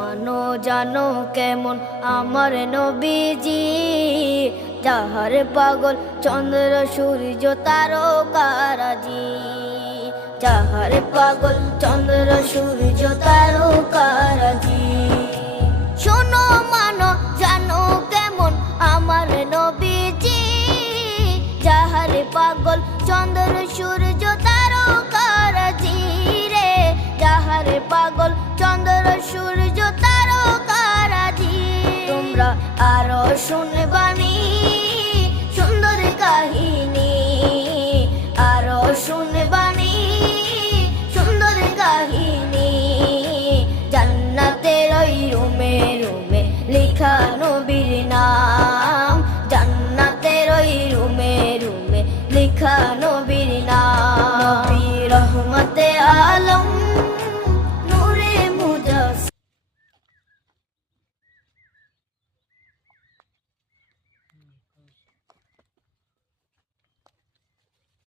মানো জানো কেমন আমার নবীজি, যাহার পাগল চন্দ্র সূর্য তারকারাজি, যাহার পাগল চন্দ্র সূর্য তারকারাজি। শোনো মানো জানো কেমন আমার নবীজি, যাহার পাগল চন্দ্র সূর্য তারকারাজি রে, যাহার পাগল চন্দ্র সূর্য তারকারাজি। তোমরা আরো শুনে